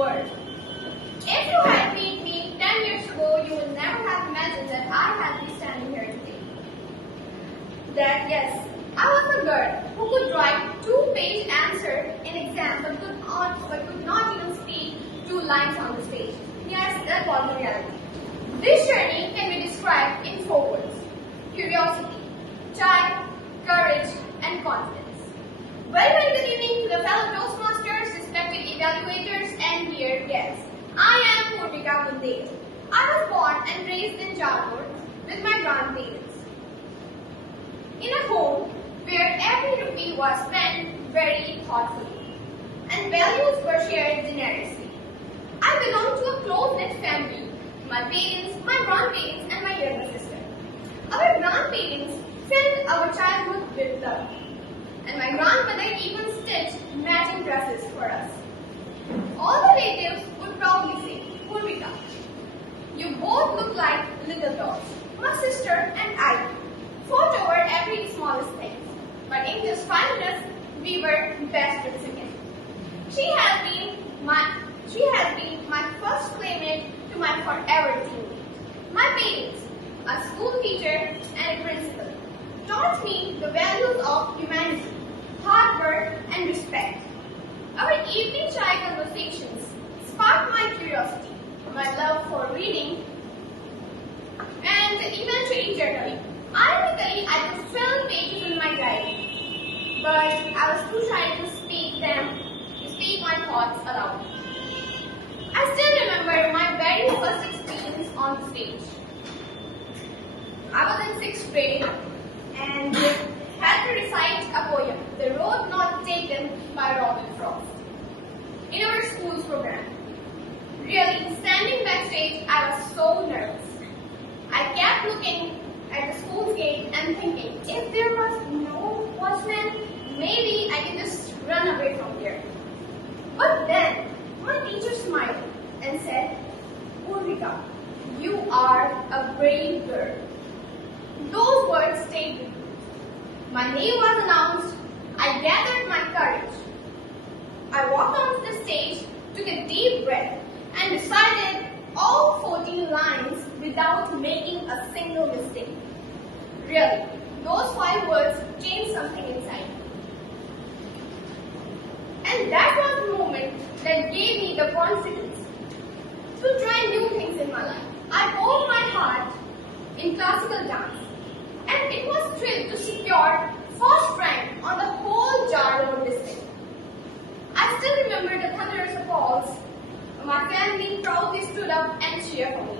world. If you had met me 10 years ago, you would never have imagined that I had been standing here today. That yes, I was a girl who could write 2-page answer in exam but could not even speak 2 lines on the stage. Yes, that was the reality. This journey can be described in 4 words: curiosity, child, courage, and confidence. Very good evening to the fellow Toastmasters, respected evaluators, and dear guests. I am Poorvika. I was born and raised in Jaipur with my grandparents, in a home where every rupee was spent very thoughtfully and values were shared generously. I belong to a close-knit family: my parents, my grandparents, and my younger sister. Our grandparents filled our childhood with love, and my grandmother even stitched matching dresses for us. All the relatives would proudly say, "Poorvika, you both look like little dogs." My sister and I fought over every smallest thing, but in just 5 minutes, we were best friends again. She has been my first playmate to my forever teammate. My parents, a school teacher and a principal, taught me the values of humanity, hard work, and respect. Our evening chai conversations sparked my curiosity, my love for reading, and eventually journaling. Ironically, I could fill pages in my diary, but I was too shy to speak my thoughts aloud. I still remember my very first experience on the stage. I was in 6th grade and had to recite a poem, "The Road Not Taken" by Robin Frost, in our school's program. Really, standing backstage, I was so nervous. I kept looking at the school's gate and thinking, if there was no watchman, maybe I can just run away from here. But then, my teacher smiled and said, "Poorvika, you are a brave girl." Those words stayed with me. My name was announced. I gathered my courage. I walked onto the stage, took a deep breath, and recited all 14 lines without making a single mistake. Really, those 5 words changed something inside me. And that was the moment that gave me the confidence to try new things in my life. I poured my heart in classical dance, and it was thrilled to secure first rank on the whole Jar Road district. I still remember the thunderous applause. My family proudly stood up and cheered for me.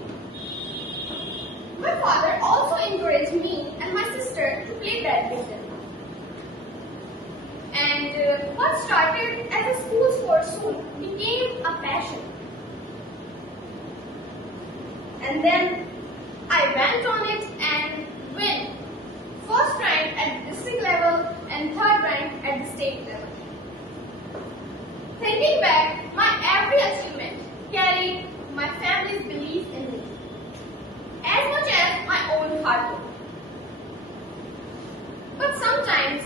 My father also encouraged me and my sister to play badminton. And what started as a school sport soon became a passion. And then I went on it and won first rank at district level and 3rd rank at the state level. Thinking back, my every achievement carried my family's belief in me, as much as my own hard work. But sometimes,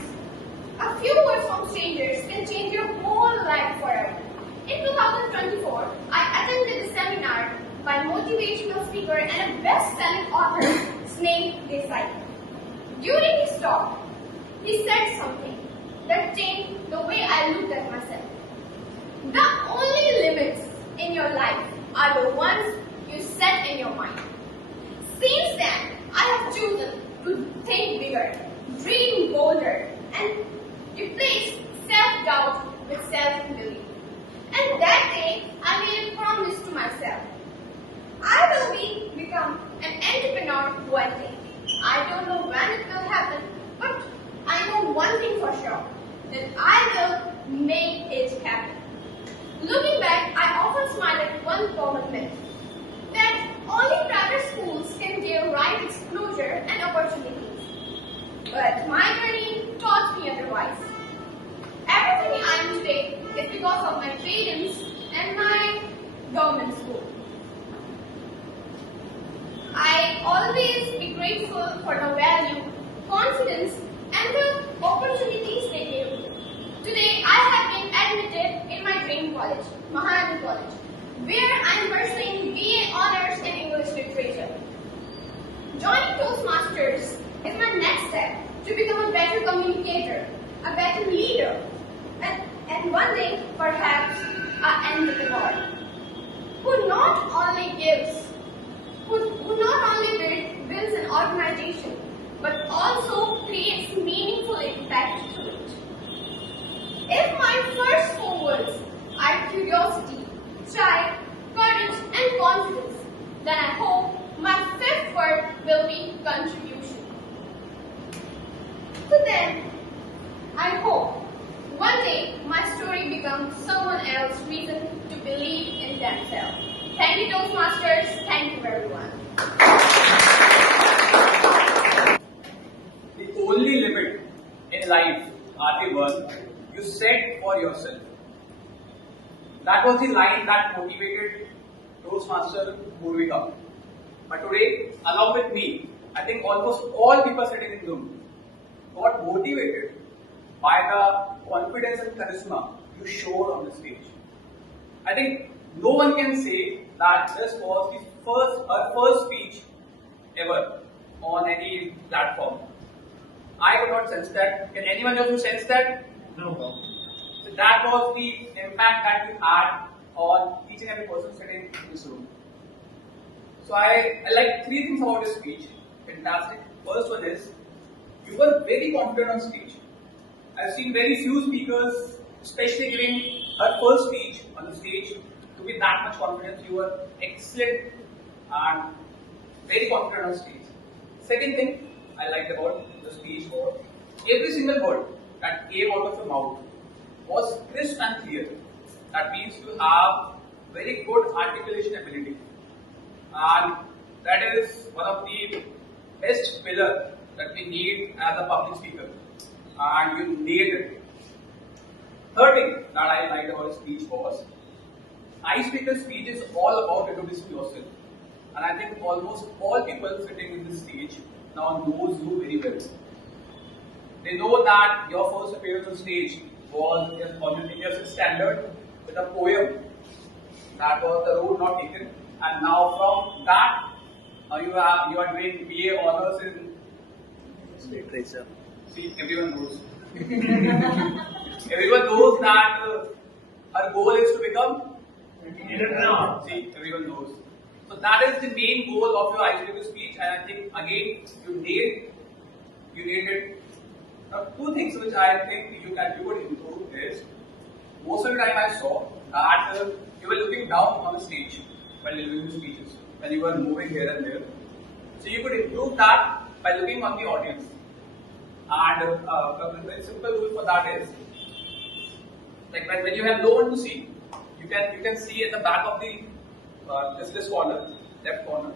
a few words from strangers can change your whole life forever. In 2024, I attended a seminar by motivational speaker and a best-selling author, Sneh Desai. During his talk, he said something that changed the way I looked at myself. The only limits in your life are the ones you set in your mind. Since then, I have chosen to think bigger, dream bolder, and replace self-doubt with self-belief. And that day, I made a promise to myself. I will become an entrepreneur one day. I don't know when it will happen, but I know one thing for sure, that I will make it happen. Looking back, I often smile at one common myth, that only private schools can give right exposure and opportunities. But my journey taught me otherwise. Everything I am today is because of my parents and my government school. I always be grateful for the value, confidence, and the opportunities they gave me. Today, I have been admitted in my dream college. college, Maharani College, where I am pursuing BA Honours in English Literature. Joining Toastmasters is my next step to become a better communicator, a better leader, and one day, perhaps, I end the award. Who not only builds an organization, but also creates meaningful impact to it. If my first four words are curiosity, try, courage, and confidence, then I hope my fifth word will be contribution. So then, I hope one day my story becomes someone else's reason to believe in themselves. Thank you, Toastmasters. Thank you, everyone. The only limit in life are the one you set for yourself. That was the line that motivated Toastmaster Poorvika. But today, along with me, I think almost all people sitting in the room got motivated by the confidence and charisma you showed on the stage. I think no one can say that this was her first speech ever on any platform. I could not sense that. Can anyone of you sense that? No. So that was the impact that you had on each and every person sitting in this room. So I like three things about this speech. Fantastic. First one is, you were very confident on stage. I've seen very few speakers, especially giving her first speech on the stage, to be that much confident. You were excellent and very confident on stage. Second thing I liked about the speech was every single word that came out of your mouth was crisp and clear. That means you have very good articulation ability, and that is one of the best pillar that we need as a public speaker, and you nailed it. Third thing that I liked about the speech was, icebreaker speech is all about introducing yourself, and I think almost all people sitting in this stage now knows you very well. They know that your first appearance on stage was on the Indian standard with a poem that was The Road Not Taken, and now from that you are doing BA Honours in Literature. See, everyone knows. Everyone knows that her goal is to become. See, everyone knows. So that is the main goal of your icebreaker speech, and I think again you nailed it. Now, two things which I think you could improve is, most of the time I saw that you were looking down on the stage while delivering the speeches, when you were moving here and there. So you could improve that by looking on the audience. And a very simple rule for that is, like when you have no one to see, you can see at the back of the this corner, left corner.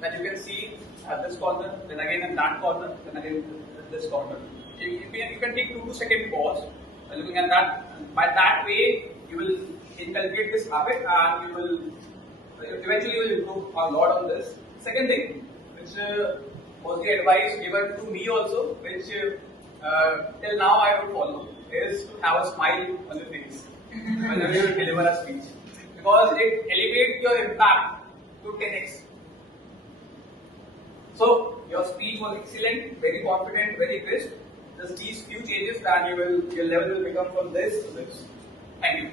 Then you can see at this corner, then again in that corner, then again in this corner. You can take 2 second pause by looking at that. And by that way, you will inculcate this habit, and you will eventually you will improve a lot on this. Second thing, which was the advice given to me also, which till now I don't follow, is to have a smile on your face whenever you deliver a speech, because it elevates your impact to 10x. So your speech was excellent, very confident, very crisp. Just these few changes, and your level will become from this to this. Thank you.